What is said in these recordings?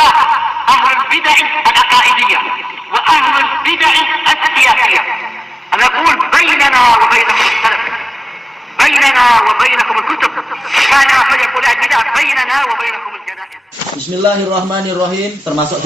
الأهواء، أهل البدع العقائدية وأهل البدع السياسية. أنا أقول بيننا وبينكم السلف، بيننا وبينكم الكتب، كان فيقول البدع بيننا وبينكم الجنائز. Bismillahirrahmanirrahim. Termasuk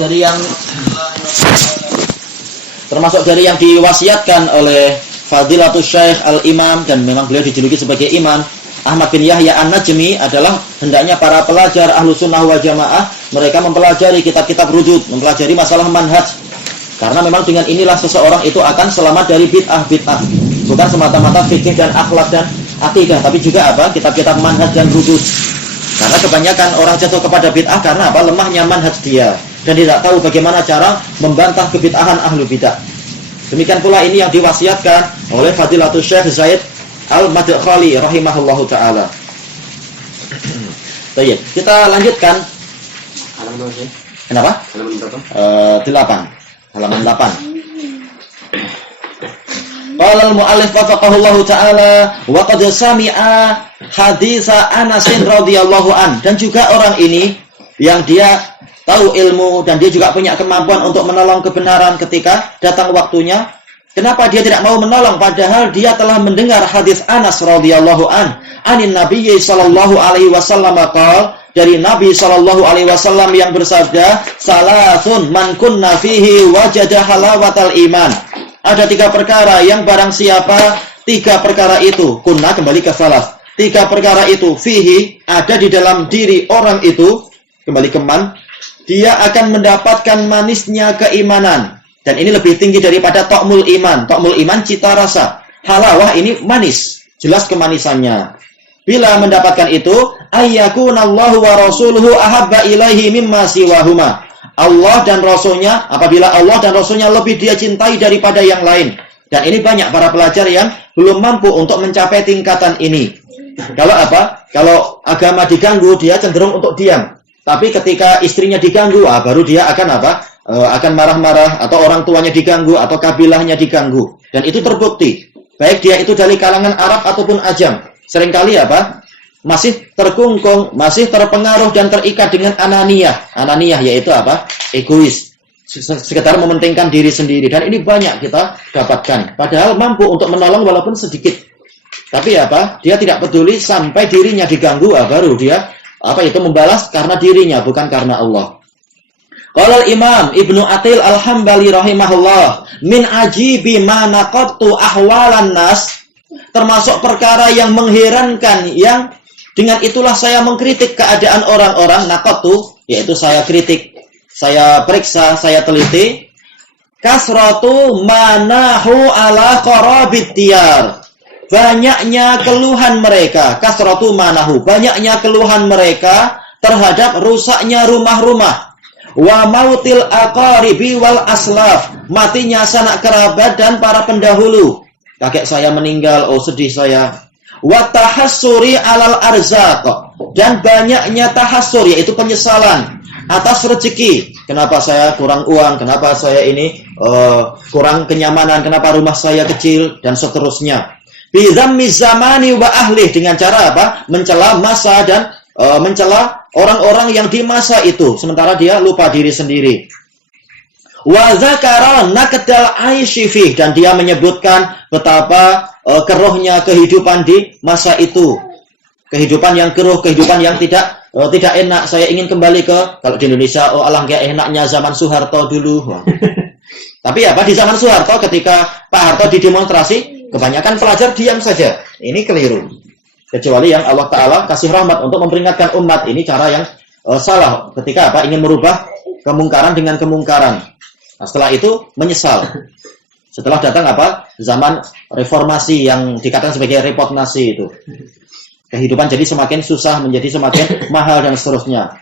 dari yang diwasiatkan oleh Fadilatul Syekh Al-Imam, dan memang beliau dijuluki sebagai Imam, Ahmad bin Yahya An-Najmi, adalah hendaknya para pelajar Ahlus Sunnah wal Jamaah mereka mempelajari kitab-kitab rujud, mempelajari masalah manhaj. Karena memang dengan inilah seseorang itu akan selamat dari bid'ah-bid'ah. Bukan semata-mata fikih dan akhlak dan akidah, tapi juga apa? Kitab-kitab manhaj dan rujud. Karena kebanyakan orang jatuh kepada bid'ah karena apa? Lemahnya manhaj dia dan tidak tahu bagaimana cara membantah kebid'ahan ahlu bid'ah. Demikian pula ini yang diwasiatkan oleh Fadilatul Syekh Zaid Al-Madkhali rahimahullahu taala. Baik, kita lanjutkan. Halaman berapa sih? Kenapa? Halaman berapa? 8. Halaman 8. Qala al-mu'allif wafaqahullahu ta'ala wa qad sami'a haditsa Anas radhiyallahu an, dan juga orang ini yang dia tahu ilmu dan dia juga punya kemampuan untuk menolong kebenaran ketika datang waktunya. Kenapa dia tidak mau menolong padahal dia telah mendengar hadis Anas radhiyallahu an anin Nabi sallallahu alaihi wasallam qala, dari Nabi sallallahu alaihi wasallam yang bersabda, salasun man kunna fihi wajada halawatal iman. Ada 3 perkara yang barang siapa 3 perkara itu, kunna kembali ke salas, 3 perkara itu fihi ada di dalam diri orang itu, kembali ke man, dia akan mendapatkan manisnya keimanan. Dan ini lebih tinggi daripada ta'mul iman. Ta'mul iman cita rasa. Halawah ini manis, jelas kemanisannya. Bila mendapatkan itu, ayyakunallahu wa rasuluhu ahabba ilaihi mimma siwahuma. Allah dan Rasulnya, apabila Allah dan Rasulnya lebih dia cintai daripada yang lain. Dan ini banyak para pelajar yang belum mampu untuk mencapai tingkatan ini. Kalau apa? Kalau agama diganggu, dia cenderung untuk diam. Tapi ketika istrinya diganggu, baru dia akan apa? Akan marah-marah, atau orang tuanya diganggu, atau kabilahnya diganggu. Dan itu terbukti. Baik dia itu dari kalangan Arab ataupun Ajam. Seringkali apa? Masih terkungkung, masih terpengaruh dan terikat dengan ananiyah. Ananiyah yaitu apa? Egois. Sekedar mementingkan diri sendiri. Dan ini banyak kita dapatkan. Padahal mampu untuk menolong walaupun sedikit. Tapi apa? Dia tidak peduli sampai dirinya diganggu, baru dia membalas karena dirinya, bukan karena Allah. Qala al-Imam Ibnu Atil Al-Hambali rahimahullah, min ajibi ma naqattu ahwalan nas, termasuk perkara yang mengherankan yang dengan itulah saya mengkritik keadaan orang-orang. Naqattu yaitu saya kritik, saya periksa, saya teliti. Kasratu manahu ala qarabid diyar, banyaknya keluhan mereka. Kasratu manahu, banyaknya keluhan mereka terhadap rusaknya rumah-rumah. Wa mautil aqaribi wal aslaf, matinya sanak kerabat dan para pendahulu. Kakek saya meninggal, sedih saya. Wa tahassuri alal arzaq, dan banyaknya tahassur yaitu penyesalan atas rezeki. Kenapa saya kurang uang? Kenapa saya ini kurang kenyamanan? Kenapa rumah saya kecil? Dan seterusnya. Bi dzammi zamani wa ahli, dengan cara apa? Mencela masa dan mencela orang-orang yang di masa itu, sementara dia lupa diri sendiri. Wa dzakara naqdal aishi fi, dan dia menyebutkan betapa keruhnya kehidupan di masa itu. Kehidupan yang keruh, kehidupan yang tidak enak. Saya ingin kembali ke, kalau di Indonesia, alangkah enaknya zaman Soeharto dulu. Tapi apa, di zaman Soeharto ketika Pak Harto didemonstrasi, kebanyakan pelajar diam saja. Ini keliru. Kecuali yang Allah Ta'ala kasih rahmat untuk memperingatkan umat. Ini cara yang salah ketika apa? Ingin merubah kemungkaran dengan kemungkaran. Nah, setelah itu menyesal. Setelah datang apa? Zaman reformasi yang dikatakan sebagai reformasi itu. Kehidupan jadi semakin susah, menjadi semakin mahal dan seterusnya.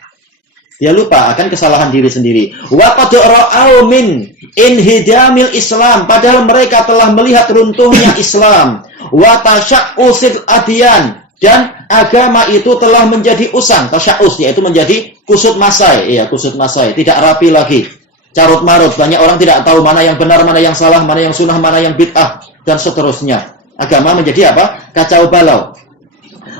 Dia lupa akan kesalahan diri sendiri. Wa qad ra'au min inhidamil Islam, padahal mereka telah melihat runtuhnya Islam. Wa tashaqqusil adyan, dan agama itu telah menjadi usang. Tasyaus yaitu menjadi kusut masai. Iya, kusut masai, tidak rapi lagi. Carut marut, banyak orang tidak tahu mana yang benar, mana yang salah, mana yang sunnah, mana yang bid'ah, dan seterusnya. Agama menjadi apa? Kacau balau.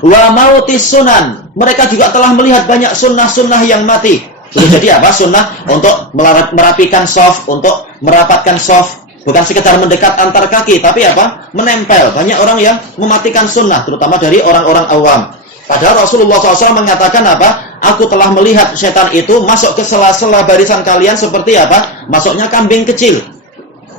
Wa mautis sunan, mereka juga telah melihat banyak sunnah-sunnah yang mati. Boleh jadi apa? Sunnah untuk merapikan soft, untuk merapatkan soft. Bukan sekedar mendekat antar kaki, tapi apa? Menempel. Banyak orang yang mematikan sunnah, terutama dari orang-orang awam. Padahal Rasulullah SAW mengatakan apa? Aku telah melihat setan itu masuk ke sela-sela barisan kalian seperti apa? Masuknya kambing kecil.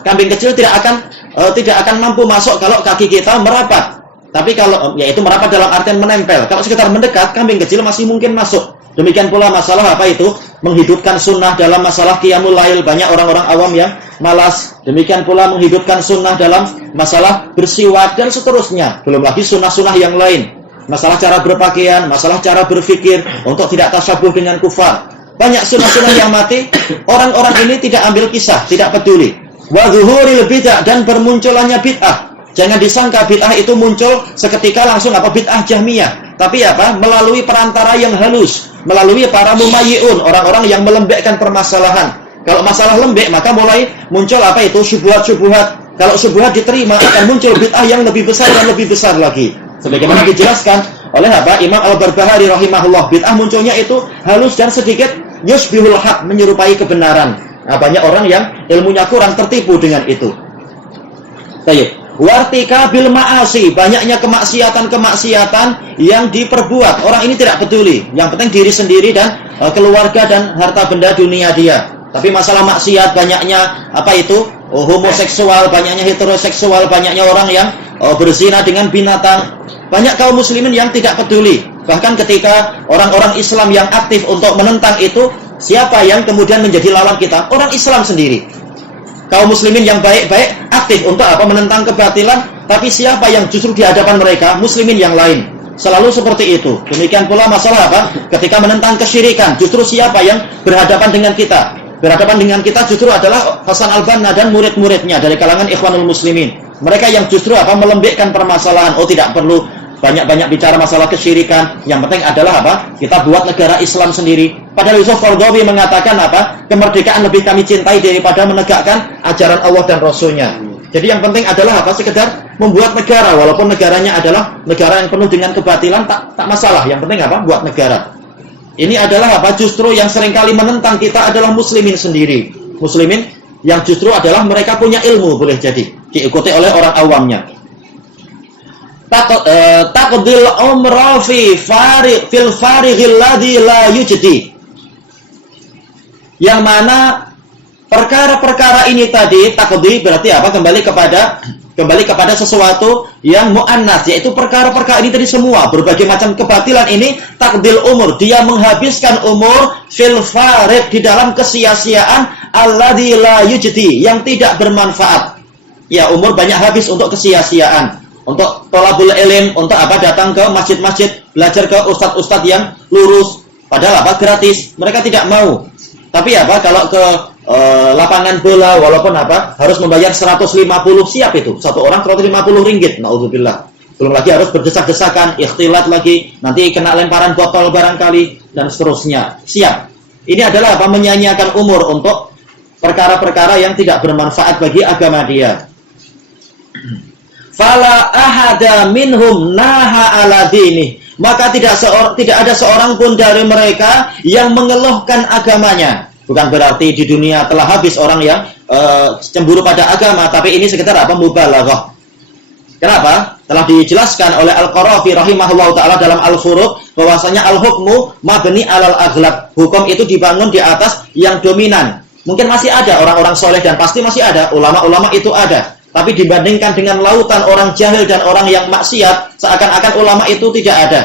Kambing kecil tidak akan mampu masuk kalau kaki kita merapat. Tapi kalau yaitu merapat dalam artian menempel. Kalau sekedar mendekat, kambing kecil masih mungkin masuk. Demikian pula masalah apa itu? Menghidupkan sunnah dalam masalah qiyamul lail. Banyak orang-orang awam yang malas. Demikian pula menghidupkan sunnah dalam masalah bersiwak dan seterusnya. Belum lagi sunnah-sunnah yang lain. Masalah cara berpakaian, masalah cara berpikir untuk tidak tasyabuh dengan kufar. Banyak sunnah-sunnah yang mati. Orang-orang ini tidak ambil kisah, tidak peduli. Wa zuhuril bid'ah, dan bermunculannya bid'ah. Jangan disangka bid'ah itu muncul seketika langsung apa bid'ah Jahmiyah. Tapi apa? Melalui perantara yang halus, melalui para mumayyi'un, orang-orang yang melembekkan permasalahan. Kalau masalah lembek, maka mulai muncul apa itu? Syubhat-syubhat. Kalau syubhat diterima, akan muncul bid'ah yang lebih besar dan lebih besar lagi. Sebagaimana dijelaskan oleh apa? Imam Al-Barbahari rahimahullah, bid'ah munculnya itu halus dan sedikit yusbihul haq, menyerupai kebenaran. Nah, banyak orang yang ilmunya kurang tertipu dengan itu. Baik. Wartika bil ma'asi, banyaknya kemaksiatan-kemaksiatan yang diperbuat. Orang ini tidak peduli. Yang penting diri sendiri dan keluarga dan harta benda dunia dia. Tapi masalah maksiat banyaknya apa itu? Homoseksual, banyaknya heteroseksual, banyaknya orang yang berzina dengan binatang. Banyak kaum muslimin yang tidak peduli. Bahkan ketika orang-orang Islam yang aktif untuk menentang itu, siapa yang kemudian menjadi lawan kita? Orang Islam sendiri. Kaum muslimin yang baik-baik aktif untuk apa? Menentang kebatilan, tapi siapa yang justru di hadapan mereka? Muslimin yang lain. Selalu seperti itu. Demikian pula masalah apa? Ketika menentang kesyirikan, justru siapa yang berhadapan dengan kita? Berhadapan dengan kita justru adalah Hasan Al-Banna dan murid-muridnya dari kalangan Ikhwanul Muslimin. Mereka yang justru apa? Melembekkan permasalahan. Oh, tidak perlu banyak-banyak bicara masalah kesyirikan. Yang penting adalah apa? Kita buat negara Islam sendiri. Padahal Yusuf Qaradawi mengatakan apa? Kemerdekaan lebih kami cintai daripada menegakkan ajaran Allah dan Rasulnya. Jadi yang penting adalah apa? Sekedar membuat negara, walaupun negaranya adalah negara yang penuh dengan kebatilan, tak masalah. Yang penting apa? Buat negara. Ini adalah apa? Justru yang seringkali menentang kita adalah muslimin sendiri. Muslimin yang justru adalah mereka punya ilmu, boleh jadi diikuti oleh orang awamnya. Taqdil umra fil farighil ladzi la yujdi. Yang mana perkara-perkara ini tadi taqdi berarti apa? Kembali kepada sesuatu yang muannas, yaitu perkara-perkara ini tadi semua berbagai macam kebatilan ini taqdil umur, dia menghabiskan umur fil farid, di dalam kesia-siaan alladzi la yujdi, yang tidak bermanfaat. Ya, umur banyak habis untuk kesia-siaan, untuk thalabul ilm, untuk apa? Datang ke masjid-masjid, belajar ke ustadz-ustadz yang lurus, padahal apa? Gratis. Mereka tidak mau. Tapi apa? Kalau ke lapangan bola, walaupun apa? Harus membayar 150, siap itu. Satu orang 150 ringgit. Naudzubillah. Belum lagi harus berdesak-desakan, ikhtilat lagi, nanti kena lemparan botol barangkali dan seterusnya. Siap. Ini adalah apa? Menyanyiakan umur untuk perkara-perkara yang tidak bermanfaat bagi agama dia. Fala ahada minhum naha ala dini, maka tidak ada seorang pun dari mereka yang mengeluhkan agamanya. Bukan berarti di dunia telah habis orang yang cemburu pada agama, tapi ini sekedar apa? Mubalaghah. Kenapa? Telah dijelaskan oleh Al-Qarafi rahimahullah ta'ala dalam Al-Furuq, bahwasanya al-hukmu mabni alal aghlab. Hukum itu dibangun di atas yang dominan. Mungkin masih ada orang-orang soleh, dan pasti masih ada ulama-ulama itu ada. Tapi dibandingkan dengan lautan orang jahil dan orang yang maksiat, seakan-akan ulama itu tidak ada.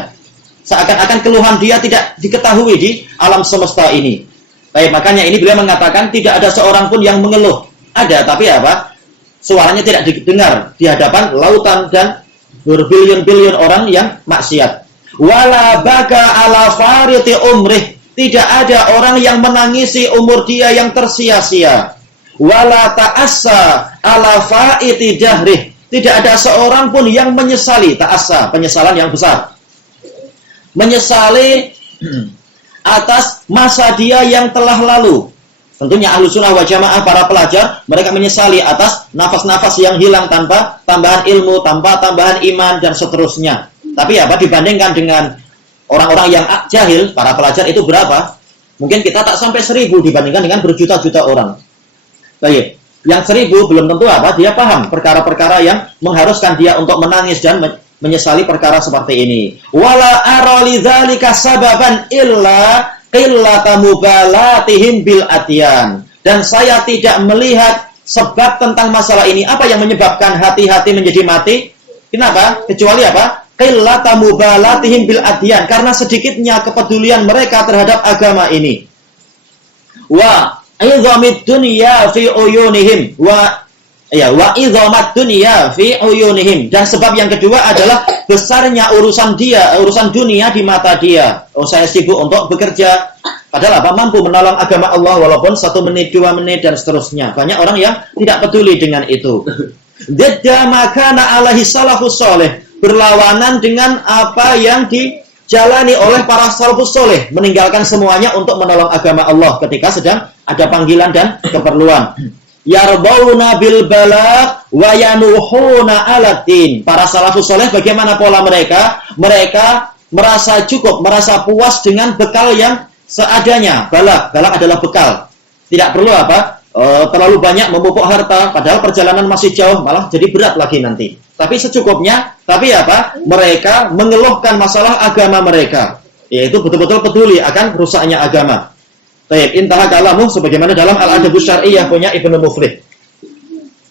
Seakan-akan keluhan dia tidak diketahui di alam semesta ini. Baik, makanya ini beliau mengatakan tidak ada seorang pun yang mengeluh. Ada, tapi apa? Suaranya tidak didengar di hadapan lautan dan berbilion-bilion orang yang maksiat. Wala baka ala fariti umrih, tidak ada orang yang menangisi umur dia yang tersia-sia. Wala ta'assa ala fa'iti jahrih, tidak ada seorang pun yang menyesali. Ta'assa, penyesalan yang besar, menyesali atas masa dia yang telah lalu. Tentunya ahlu sunnah wal jamaah, para pelajar, mereka menyesali atas nafas-nafas yang hilang tanpa tambahan ilmu, tanpa tambahan iman, dan seterusnya. Tapi apa? Dibandingkan dengan orang-orang yang jahil, para pelajar itu berapa? Mungkin kita tak sampai 1000 dibandingkan dengan berjuta-juta orang. Baik. Yang 1000 belum tentu apa? Dia paham perkara-perkara yang mengharuskan dia untuk menangis dan menyesali perkara seperti ini. Wala ara lidzalika sababan illa qillata mubalatihim bil atyan. Dan saya tidak melihat sebab tentang masalah ini. Apa yang menyebabkan hati-hati menjadi mati? Kenapa? Kecuali apa? Qillata mubalatihim bil atyan. Karena sedikitnya kepedulian mereka terhadap agama ini. Wa idhamid dunya fi uyunihim wa idhamat dunya fi uyunihim. Dan sebab yang kedua adalah besarnya urusan dunia di mata dia. Oh, saya sibuk untuk bekerja, padahal apa? Mampu menolong agama Allah walaupun 1 menit, 2 menit dan seterusnya. Banyak orang yang tidak peduli dengan itu. Dadda makana alaihi salafus soleh, berlawanan dengan apa yang dijalani oleh para salafus soleh, meninggalkan semuanya untuk menolong agama Allah ketika sedang ada panggilan dan keperluan. Yarbawna bil balagh wa yanuhuna 'ala din. Para salafus saleh bagaimana pola mereka? Mereka merasa cukup, merasa puas dengan bekal yang seadanya. Balagh adalah bekal. Tidak perlu apa? Terlalu banyak memupuk harta, padahal perjalanan masih jauh, malah jadi berat lagi nanti. Tapi secukupnya, tapi apa? Mereka mengeluhkan masalah agama mereka, yaitu betul-betul peduli akan rusaknya agama. Baik, intaha kalamu sebagaimana dalam Al-Adabus Syar'iyyah punya Ibnu Muflih.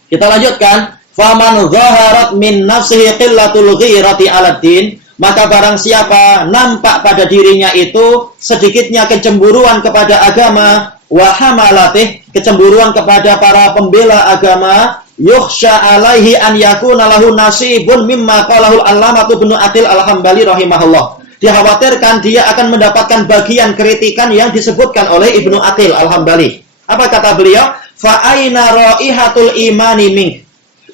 Kita lanjutkan, faman zaharat min nafsihi qillatul ghirati 'ala din, maka barang siapa nampak pada dirinya itu sedikitnya kecemburuan kepada agama, wa hamalatih, kecemburuan kepada para pembela agama, yukhsha alaihi an yakuna lahu nasibun mimma qalahu al-allamatu Ibnu Aqil al-Hambali rahimahullah. Dikhawatirkan dia akan mendapatkan bagian kritikan yang disebutkan oleh Ibnu Aqil al-Hambali. Apa kata beliau? Fa aina raihatul imani mink.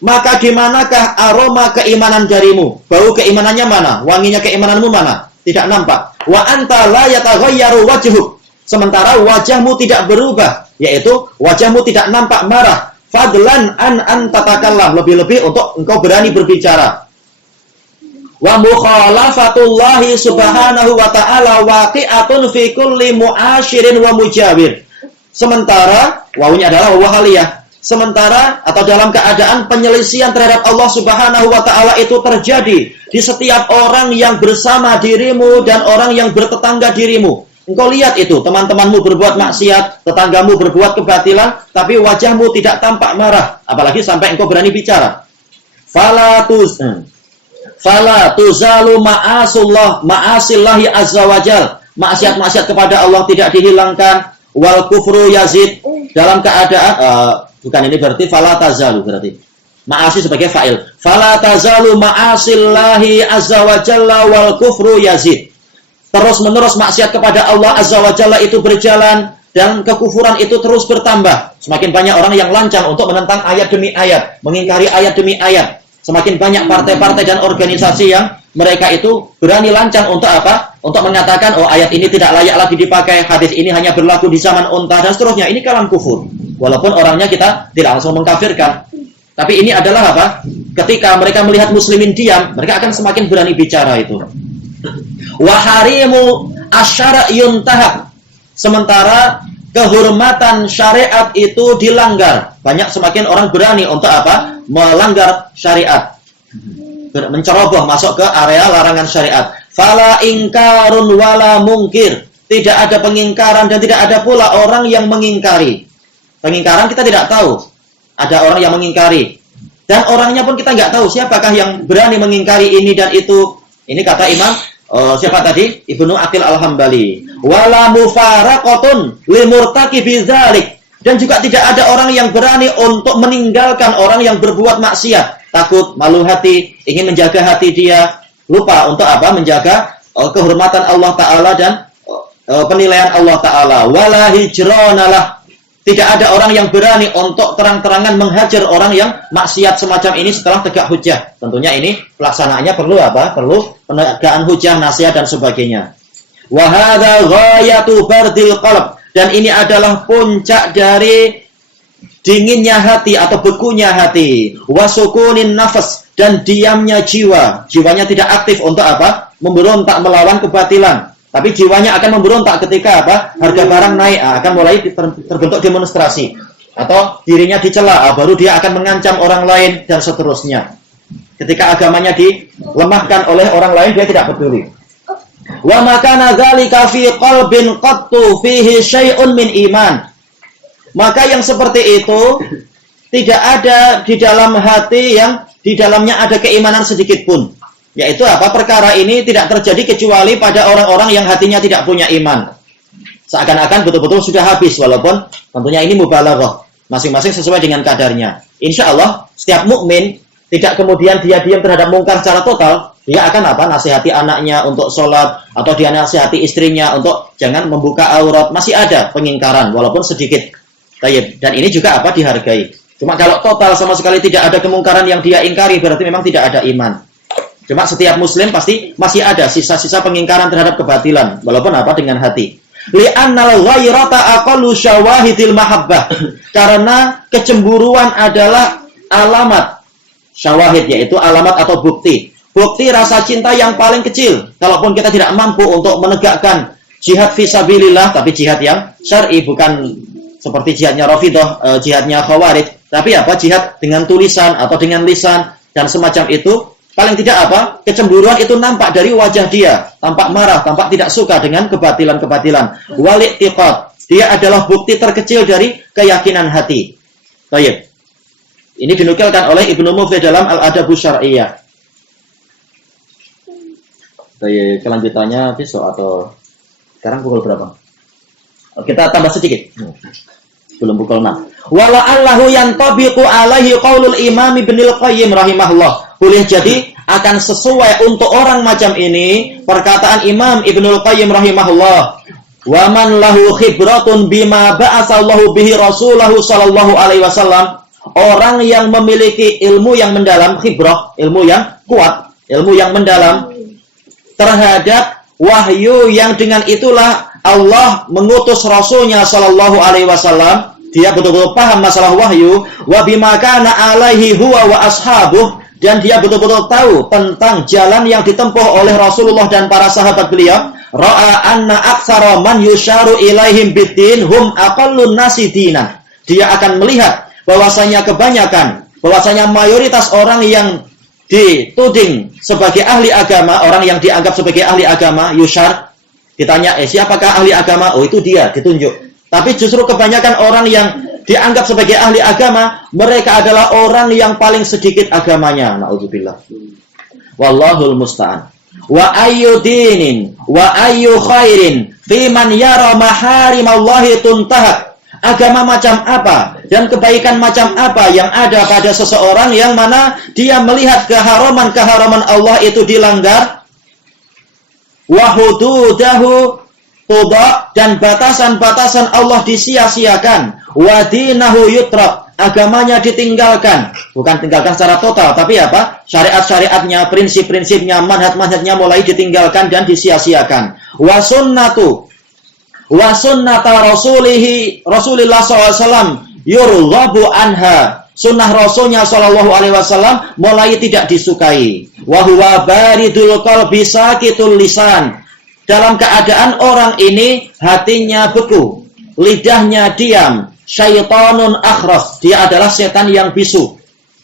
Maka di manakah aroma keimanan darimu? Bau keimanannya mana? Wanginya keimananmu mana? Tidak nampak. Wa anta la yataghayyaru wajhuk. Sementara wajahmu tidak berubah, yaitu wajahmu tidak nampak marah. Fadlan an tatakallam, lebih-lebih untuk engkau berani berbicara. Wa mukhalafatullahi subhanahu wa ta'ala waqi'atun fi kulli mu'asyirin wa mujawir. Sementara, wawunya adalah wahaliyah. Sementara atau dalam keadaan penyelisihan terhadap Allah subhanahu wa ta'ala itu terjadi di setiap orang yang bersama dirimu dan orang yang bertetangga dirimu. Engkau lihat itu, teman-temanmu berbuat maksiat, tetanggamu berbuat kebatilan, tapi wajahmu tidak tampak marah. Apalagi sampai engkau berani bicara. Fala tuzalu ma'asillahi azza wajal. Maksiat-maksiat kepada Allah tidak dihilangkan. Wal kufru yazid. Dalam keadaan, bukan ini berarti fala tazalu berarti. Ma'asi sebagai fa'il. Fala tazalu ma'asillahi azza wajalla wal kufru yazid. Terus-menerus maksiat kepada Allah azza wajalla itu berjalan. Dan kekufuran itu terus bertambah. Semakin banyak orang yang lancang untuk menentang ayat demi ayat. Mengingkari ayat demi ayat. Semakin banyak partai-partai dan organisasi yang mereka itu berani lancang untuk apa? Untuk menyatakan, oh ayat ini tidak layak lagi dipakai, hadis ini hanya berlaku di zaman unta, dan seterusnya. Ini kalam kufur. Walaupun orangnya kita tidak langsung mengkafirkan. Tapi ini adalah apa? Ketika mereka melihat muslimin diam, mereka akan semakin berani bicara itu. Waharimu asyara yuntahab. Sementara kehormatan syariat itu dilanggar. Banyak semakin orang berani untuk apa? Melanggar syariat. Menceroboh masuk ke area larangan syariat. Fala ingkarun wala mungkir. Tidak ada pengingkaran dan tidak ada pula orang yang mengingkari. Pengingkaran kita tidak tahu. Ada orang yang mengingkari. Dan orangnya pun kita nggak tahu siapakah yang berani mengingkari ini dan itu. Ini kata Imam siapa tadi? Ibnu Aqil al-Hambali. Wala mufaraqatun limurtaqibi dzalik. Dan juga tidak ada orang yang berani untuk meninggalkan orang yang berbuat maksiat. Takut, malu hati, ingin menjaga hati dia. Lupa untuk apa? Menjaga kehormatan Allah Ta'ala dan penilaian Allah Ta'ala. Wala hijranalah. Tidak ada orang yang berani untuk terang-terangan menghajar orang yang maksiat semacam ini setelah tegak hujah. Tentunya ini pelaksanaannya perlu apa? Perlu penegakan hujah, nasihat dan sebagainya. Wa hadza ghayatu bardil qalb. Dan ini adalah puncak dari dinginnya hati atau bekunya hati. Wa sukunin nafas. Dan diamnya jiwa. Jiwanya tidak aktif untuk apa? Memberontak melawan kebatilan. Tapi jiwanya akan memberontak ketika apa? Harga barang naik, akan mulai terbentuk demonstrasi. Atau dirinya dicela, baru dia akan mengancam orang lain dan seterusnya. Ketika agamanya dilemahkan oleh orang lain, dia tidak peduli. Wa makana dzalika fi qalbin qattu fihi syai'un min iman. Maka yang seperti itu tidak ada di dalam hati yang di dalamnya ada keimanan sedikit pun. Yaitu apa? Perkara ini tidak terjadi kecuali pada orang-orang yang hatinya tidak punya iman. Seakan-akan betul-betul sudah habis, walaupun tentunya ini mubalaghah. Masing-masing sesuai dengan kadarnya. Insya Allah, setiap mukmin tidak kemudian dia diam terhadap mungkar secara total. Dia akan apa? Nasihati anaknya untuk sholat, atau dia nasihati istrinya untuk jangan membuka aurat. Masih ada pengingkaran, walaupun sedikit. Dan ini juga apa? Dihargai. Cuma kalau total sama sekali tidak ada kemungkaran yang dia ingkari, berarti memang tidak ada iman. Cuma setiap muslim pasti masih ada sisa-sisa pengingkaran terhadap kebatilan, walaupun apa? Dengan hati. Li'annal ghairata aqallu syawahidil mahabbah. Karena kecemburuan adalah alamat syawahid, yaitu alamat atau bukti. Bukti rasa cinta yang paling kecil. Kalaupun kita tidak mampu untuk menegakkan jihad fisabilillah, tapi jihad yang syar'i, bukan seperti jihadnya Rafidhah, jihadnya Khawarij, tapi apa? Jihad dengan tulisan atau dengan lisan dan semacam itu. Paling tidak apa? Kecemburuan itu nampak dari wajah dia, tampak marah, tampak tidak suka dengan kebatilan-kebatilan. Wal-i'tiqad, dia adalah bukti terkecil dari keyakinan hati. Baik. Ini dinukilkan oleh Ibnu Muflih dalam Al-Adabus Syar'iyyah. Baik, kelanjutannya besok atau sekarang pukul berapa? Kita tambah sedikit. Belum pukul 6. Wala allahu yantabiqu alaihi qaulul Imam Ibnul Qayyim rahimahullah. Boleh jadi akan sesuai untuk orang macam ini perkataan Imam Ibnul Qayyim rahimahullah. Wa man lahu khibratun bima ba'atsallahu bihi rasulahu sallallahu alaihi wasallam. Orang yang memiliki ilmu yang mendalam, khibrah, ilmu yang kuat, ilmu yang mendalam terhadap wahyu yang dengan itulah Allah mengutus Rasulnya sallallahu alaihi wasallam. Dia betul-betul paham masalah wahyu. Wa bima kana alaihi huwa wa ashabuh. Dan dia betul-betul tahu tentang jalan yang ditempuh oleh Rasulullah dan para sahabat beliau. Ra'a anna aktsara man yusharu ilaihim biddin hum aqallun nasi dinan. Dia akan melihat bahwasanya bahwasanya mayoritas orang yang dituding sebagai ahli agama, orang yang dianggap sebagai ahli agama, yushar, ditanya, siapakah ahli agama? Oh, itu dia, ditunjuk. Tapi justru kebanyakan orang yang dianggap sebagai ahli agama, mereka adalah orang yang paling sedikit agamanya. Na'udzubillah. Wallahul musta'an. Wa ayyu dinin wa ayyu khairin fi man yara maharimallahi tuntahak. Agama macam apa dan kebaikan macam apa yang ada pada seseorang yang mana dia melihat keharaman-keharaman Allah itu dilanggar, wa hududahu tuba, dan batasan-batasan Allah disia-siakan, wa dinahu yutrak, agamanya ditinggalkan. Bukan tinggalkan secara total, tapi apa? Syariat-syariatnya, prinsip-prinsipnya, manhaj-manhajnya mulai ditinggalkan dan disia-siakan. Wa sunnata Rasulillah SAW yurghabu anha. Sunnah Rasulnya SAW mulai tidak disukai. Wa huwa baridul qalbi sakitul lisan. Dalam keadaan orang ini hatinya beku, lidahnya diam, syaitanun akhras, dia adalah setan yang bisu.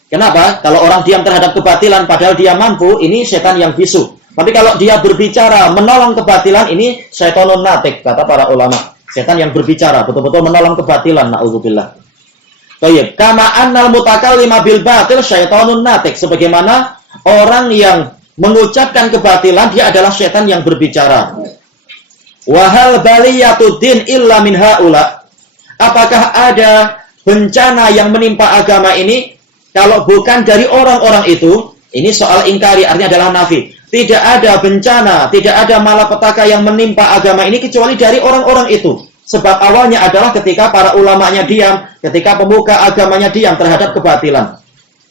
Kenapa? Kalau orang diam terhadap kebatilan padahal dia mampu, ini setan yang bisu. Tapi kalau dia berbicara menolong kebatilan, ini syaitanun natik, kata para ulama. Setan yang berbicara, betul-betul menolong kebatilan, na'udzubillah. Baik, kama annal mutakallima bil batil syaitanun natik, sebagaimana orang yang mengucapkan kebatilan, dia adalah setan yang berbicara. Wahal baliyatuddin illa min haula. Apakah ada bencana yang menimpa agama ini kalau bukan dari orang-orang itu? Ini soal ingkari, artinya adalah nafi. Tidak ada bencana, tidak ada malapetaka yang menimpa agama ini kecuali dari orang-orang itu. Sebab awalnya adalah ketika para ulamanya diam, ketika pemuka agamanya diam terhadap kebatilan.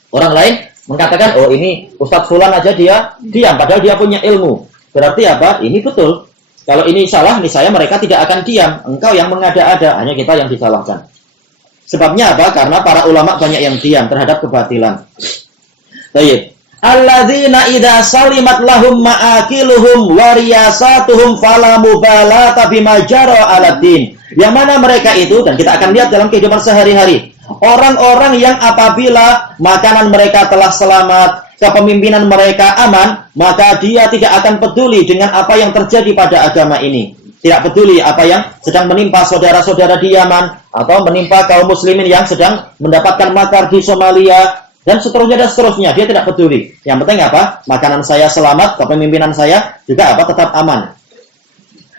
Orang lain mengatakan, oh ini Ustadz Fulan aja dia diam, padahal dia punya ilmu. Berarti apa? Ini betul. Kalau ini salah, niscaya mereka tidak akan diam. Engkau yang mengada-ada, hanya kita yang disalahkan. Sebabnya apa? Karena para ulama banyak yang diam terhadap kebatilan. Baik. alladzina idza salimat lahum ma'akiluhum wa riyasatuhum fala mubalata bima jara 'alad din. Yang mana mereka itu, dan kita akan lihat dalam kehidupan sehari-hari, orang-orang yang apabila makanan mereka telah selamat, kepemimpinan mereka aman, maka dia tidak akan peduli dengan apa yang terjadi pada agama ini. Tidak peduli apa yang sedang menimpa saudara-saudara di Yaman, atau menimpa kaum muslimin yang sedang mendapatkan makar di Somalia, dan seterusnya. Dia tidak peduli. Yang penting apa? Makanan saya selamat, kepemimpinan saya juga apa? Tetap aman.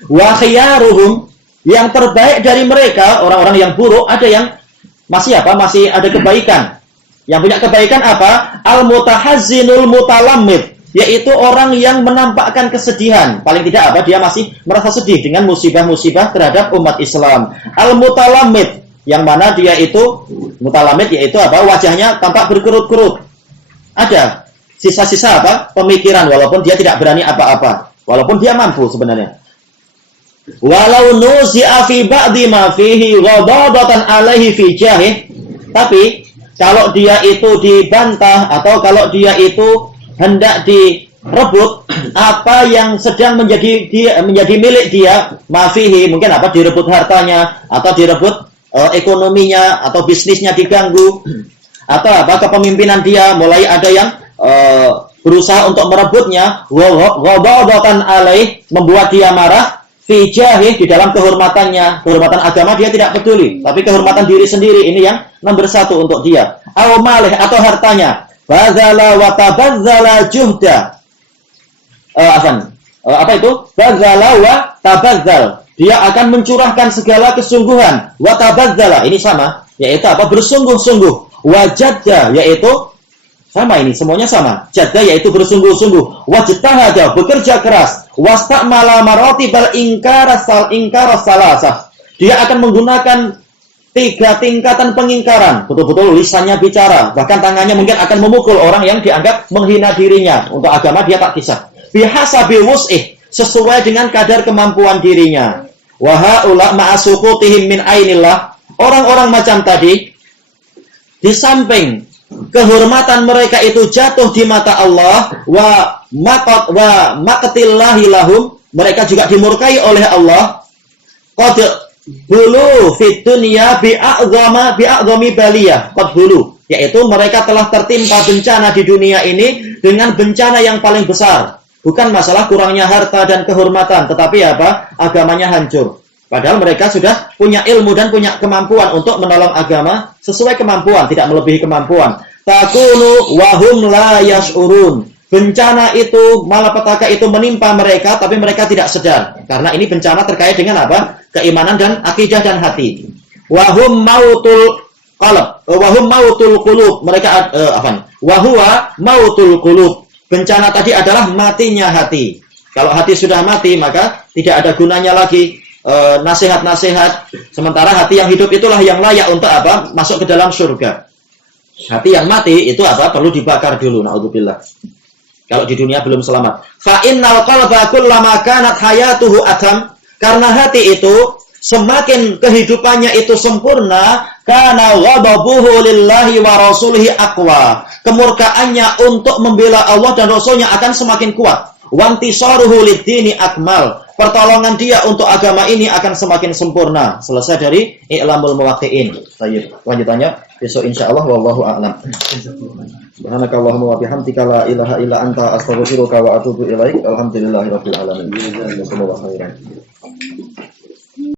Wa khiyaruhum, yang terbaik dari mereka, orang-orang yang buruk, ada yang masih apa? Masih ada kebaikan. Yang punya kebaikan apa? Al-mutahazzinul mutalammid, yaitu orang yang menampakkan kesedihan. Paling tidak apa? Dia masih merasa sedih dengan musibah-musibah terhadap umat Islam. Al-mutalammid, yang mana dia itu mutalammid, yaitu apa? Wajahnya tampak berkerut-kerut. Ada sisa-sisa apa? Pemikiran, walaupun dia tidak berani apa-apa. Walaupun dia mampu sebenarnya. Walau nuzi'a fi ba'di ma fihi ghadadatan alaihi fi jahih. Tapi kalau dia itu dibantah, atau kalau dia itu hendak direbut apa yang sedang menjadi milik dia, mafihi, mungkin apa? Direbut hartanya, atau direbut ekonominya, atau bisnisnya diganggu, atau apa? Kepemimpinan dia mulai ada yang berusaha untuk merebutnya, ghadabatan alaih, membuat dia marah, fi jahih, di dalam kehormatannya, kehormatan agama dia tidak peduli, tapi kehormatan diri sendiri ini yang nomor satu untuk dia. Aw malih, atau hartanya, bazala wa tabazzala juhda. Apa itu? Bazala wa tabazzal. Dia akan mencurahkan segala kesungguhan. Wa tabazzala, ini sama, yaitu apa? Bersungguh-sungguh. Wa jadda, yaitu sama, ini semuanya sama. Jadda yaitu bersungguh-sungguh. Wajtahada, bekerja keras. Wastamala maratibal ingkaras salasah. Dia akan menggunakan 3 tingkatan pengingkaran. Betul-betul lisannya bicara, bahkan tangannya mungkin akan memukul orang yang dianggap menghina dirinya. Untuk agama dia tak kisah. Bihasabi wus'ih, sesuai dengan kadar kemampuan dirinya. Wa haula ma'asukutihim min ainillah. Orang-orang macam tadi, di samping kehormatan mereka itu jatuh di mata Allah, wa maqatillahi lahum, mereka juga dimurkai oleh Allah. Qad bulu fit dunya bi'a'dhami baliyah. Qad bulu, yaitu mereka telah tertimpa bencana di dunia ini dengan bencana yang paling besar. Bukan masalah kurangnya harta dan kehormatan, tetapi apa? Agamanya hancur. Padahal mereka sudah punya ilmu dan punya kemampuan untuk menolong agama sesuai kemampuan, tidak melebihi kemampuan. Takunu wahum la yash'urun. Bencana itu, malapetaka itu menimpa mereka, tapi mereka tidak sadar. Karena ini bencana terkait dengan apa? Keimanan dan akidah dan hati. Wahum mautul qalb, wahum mautul qulub. Mereka Wahuwa mautul qulub. Bencana tadi adalah matinya hati. Kalau hati sudah mati, maka tidak ada gunanya lagi nasihat-nasihat. Sementara hati yang hidup itulah yang layak untuk apa? Masuk ke dalam surga. Hati yang mati itu apa? Perlu dibakar dulu. Na'udzubillah. Kalau di dunia belum selamat. Fa innal qalba kullama kanat hayatuhu atam. Karena hati itu semakin kehidupannya itu sempurna, kana ghadabuhu lillahi wa rasulihi aqwa. Kemurkaannya untuk membela Allah dan Rasulnya akan semakin kuat. Wantisaruhu lid-dini akmal. Pertolongan dia untuk agama ini akan semakin sempurna. Selesai dari I'lamul Muwaqqi'in. Baik, lanjutannya besok insyaallah, wallahu a'lam. Subhanakallahumma wa bihamdika la ilaha illa anta astaghfiruka wa atubu ilaik. Alhamdulillahirabbil alamin. Jazakumullahu khairan.